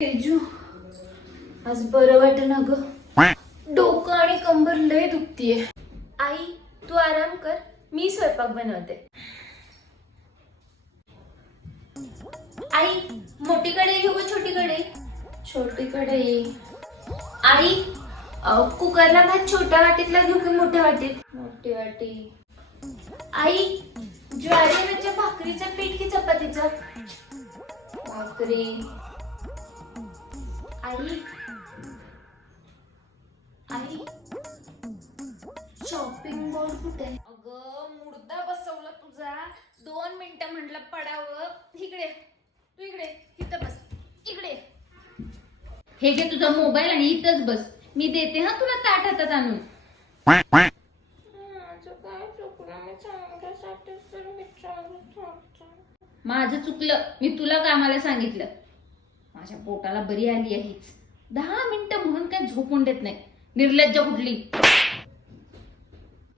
तेजू, आज बरं वाटेना ग. डोकं आणि कंबर लय दुखतीये. आई तू आराम कर, मी स्वयंपाक बनवते. आई मोठी कढई घेऊ का छोटी कढई? छोटी कढई. आई कुकरला भात छोट्या वाटीतला घेऊ की मोठ्या वाटीत? मोठी वाटी. आई ज्वारीच्या भाकरीचं पीठ की चपातीचं? भाकरी. आई आई शॉपिंग बोर्ड कुठे? अगं मुर्दा बसवला तुझा. 2 मिनिटं म्हटलं पडावं. इकडे तू, इकडे इथं बस, इकडे. हे घे तुझा मोबाईल आणि इथंच बस. मी देते हा तुला ताट हातात आणून. माझं चुकलं, मी तुला कामाला सांगितलं. माझ्या पोटाला बरी आली आहेच. 10 मिनिटं म्हणून काय झोपून देत नाही. निर्लज्ज कुठली.